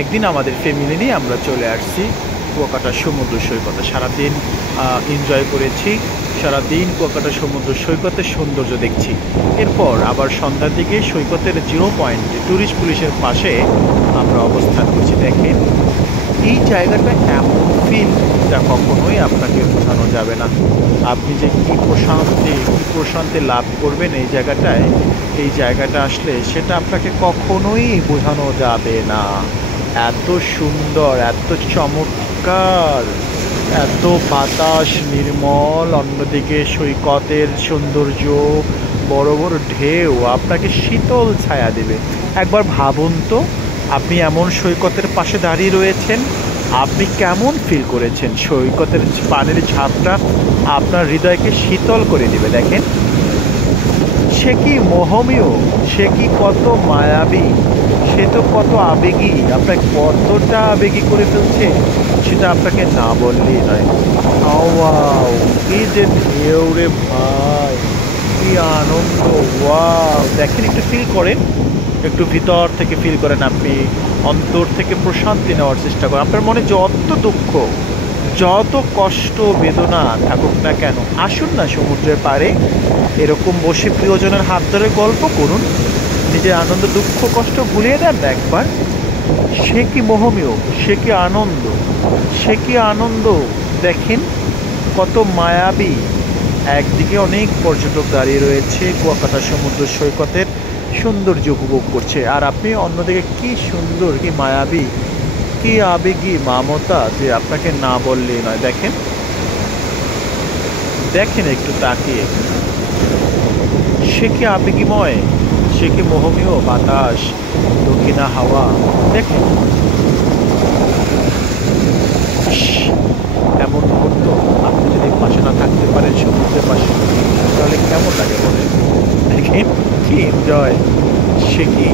একদিন আমাদের ফ্যামিলি নিয়ে আমরা চলে আসছি কুয়াকাটা সমুদ্র সৈকতে। সারাদিন এনজয় করেছি, সারাদিন কুয়াকাটা সমুদ্র সৈকতের সৌন্দর্য দেখছি। এরপর আবার সন্ধ্যার দিকে সৈকতের 0 পয়েন্ট ট্যুরিস্ট পুলিশের পাশে আমরা অবস্থান করছি। দেখেন এই জায়গাটা এমন ফিল যা কখনোই আপনাকে বোঝানো যাবে না। আপনি যে কী প্রশান্তি লাভ করবেন এই জায়গাটায়, এই জায়গাটা আসলে সেটা আপনাকে কখনোই বোঝানো যাবে না। এত সুন্দর, এত চমৎকার, এত বাতাস নির্মল, অন্যদিকে সৈকতের সৌন্দর্য, বড় বড় ঢেউ আপনাকে শীতল ছায়া দেবে। একবার ভাবুন তো, আপনি এমন সৈকতের পাশে দাঁড়িয়ে রয়েছেন, আপনি কেমন ফিল করেছেন? সৈকতের পানির ঝাপটা আপনার হৃদয়কে শীতল করে দেবে। দেখেন সে কি মোহমীয়, সে কি কত মায়াবী, সে তো কত আবেগী, আপনাকে কতটা আবেগী করে ফেলছে সেটা আপনাকে না বললেই নয়। ওয়াও, কি যে ঢেউ রে ভাই, কি আনন্দ! ওয়াও, দেখেন একটু ফিল করেন, একটু ভিতর থেকে ফিল করেন, আপনি অন্তর থেকে প্রশান্তি নেওয়ার চেষ্টা করেন। আপনার মনে যত দুঃখ, যত কষ্ট বেদনা থাকুক না কেন, আসুন না সমুদ্রের পাড়ে, এরকম বসে প্রিয়জনের হাত ধরে গল্প করুন, নিজের আনন্দ দুঃখ কষ্ট ভুলিয়ে দেন না একবার। সে কি মোহমীয়, সে কি আনন্দ, সে কি আনন্দ! দেখেন কত মায়াবী। একদিকে অনেক পর্যটক দাঁড়িয়ে রয়েছে কুয়াকাটা সমুদ্র সৈকতের সৌন্দর্য উপভোগ করছে, আর আপনি অন্যদিকে কি সুন্দর, কি মায়াবী, কি আবেগী মমতা যে আপনাকে না বললেই নয়। দেখেন দেখেন একটু তাকিয়ে, সে কি আবেগীময়, সে কি মোহমীয় বাতাস, দক্ষিণা হাওয়া। দেখেন এমন মুহূর্ত, আপনি যদি পাশে না থাকতে পারেন সমুদ্রের পাশে, তাহলে কেমন লাগে বলেন? দেখেন কি এনজয়, সে কি